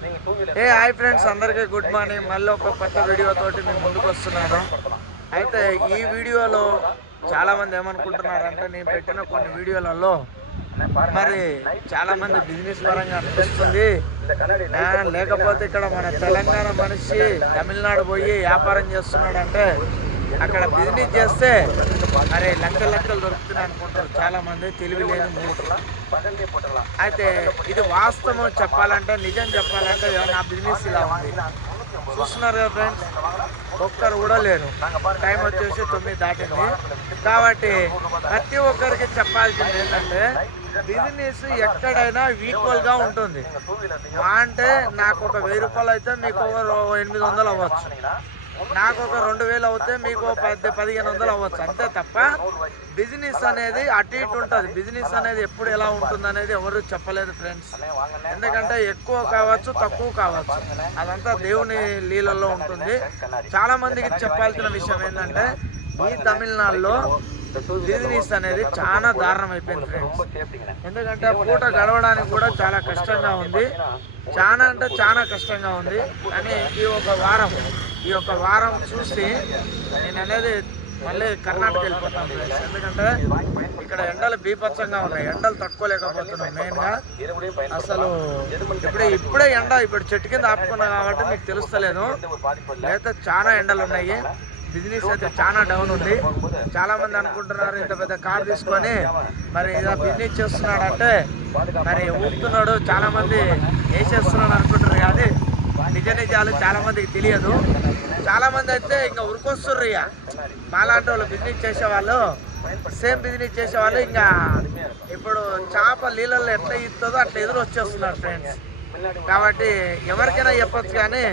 Hi friends, అందరికీ good morning. మళ్ళీ ఒక కొత్త వీడియోతోటి మేము ముందుకు వస్తున్నాను. అయితే ఈ వీడియోలో చాలామంది ఏమనుకుంటున్నారంటే, నేను పెట్టిన కొన్ని వీడియోలలో మరి చాలామంది బిజినెస్ పరంగా అనిపిస్తుంది, లేకపోతే ఇక్కడ మన తెలంగాణ మనిషి తమిళనాడు పోయి వ్యాపారం చేస్తున్నాడంటే అక్కడ బిజినెస్ చేస్తే మరి లెక్కలు దొరుకుతున్నాయి అనుకుంటారు చాలామంది, తెలివి లేని మూడు. అయితే ఇది వాస్తవం చెప్పాలంటే, నిజం చెప్పాలంటే నా బిజినెస్ ఇలా ఉంది. చూస్తున్నారు కదా ఫ్రెండ్స్, ఒక్కరు కూడా లేరు. టైం వచ్చేసి 9 దాటింది. కాబట్టి ప్రతి ఒక్కరికి చెప్పాల్సింది ఏంటంటే, బిజినెస్ ఎక్కడైనా ఈక్వల్గా ఉంటుంది. అంటే నాకు ఒక 1000 రూపాయలు అయితే మీకు 800 అవ్వచ్చు, నాకు ఒక 2000 అవుతే మీకు 1500 అవ్వచ్చు. అంతే తప్ప బిజినెస్ అనేది అటు ఇటు ఉంటుంది. బిజినెస్ అనేది ఎప్పుడు ఎలా ఉంటుంది అనేది ఎవరు చెప్పలేదు ఫ్రెండ్స్. ఎందుకంటే ఎక్కువ కావచ్చు, తక్కువ కావచ్చు, అదంతా దేవుని లీలల్లో ఉంటుంది. చాలా మందికి చెప్పాల్సిన విషయం ఏంటంటే, ఈ తమిళనాడులో బిజినెస్ అనేది చాలా దారుణం అయిపోయింది ఫ్రెండ్స్. ఎందుకంటే పూట గడవడానికి కూడా చాలా కష్టంగా ఉంది, చాలా అంటే చాలా కష్టంగా ఉంది. కానీ ఈ ఒక వారం చూసి నేను అనేది మళ్ళీ కర్ణాటక వెళ్ళిపోతాను ఫ్రెండ్స్. ఎందుకంటే ఇక్కడ ఎండలు బీభత్సంగా ఉన్నాయి, ఎండలు తట్టుకోలేకపోతున్నాం. మెయిన్గా అసలు ఇప్పుడే ఎండ ఇప్పుడు చెట్టు కింద ఆపుకున్నా కాబట్టి మీకు తెలుస్తలేదు, లేకపోతే చాలా ఎండలు ఉన్నాయి. బిజినెస్ అయితే చాలా డౌన్ ఉంది. చాలా మంది అనుకుంటున్నారు, ఇంత పెద్ద కార్ తీసుకొని మరి ఇలా బిజినెస్ చేస్తున్నాడంటే మరి ఊపుతున్నాడు, చాలా మంది వేసేస్తున్నాడు అనుకుంటున్నారు. కానీ నిజాలు చాలా మందికి తెలియదు. చాలా మంది అయితే ఇంకా ఉరికొస్తుర్రు. ఇక మాలాంటి వాళ్ళు బిజినెస్ చేసేవాళ్ళు, సేమ్ బిజినెస్ చేసేవాళ్ళు ఇంకా ఇప్పుడు చేప నీళ్ళల్లో ఎట్లా ఇస్తుందో అట్లా ఎదురు వచ్చేస్తున్నారు ఫ్రెండ్స్. కాబట్టి ఎవరికైనా చెప్పచ్చు, కానీ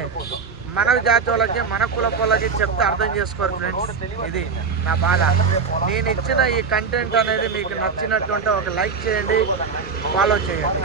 మన జాతి వాళ్ళకి, మన కులపు వాళ్ళకి చెప్తే అర్థం చేసుకోరు ఫ్రెండ్స్. ఇది నా బాధ. నేను ఇచ్చిన ఈ కంటెంట్ అనేది మీకు నచ్చినట్టుంటే ఒక లైక్ చేయండి, ఫాలో చేయండి.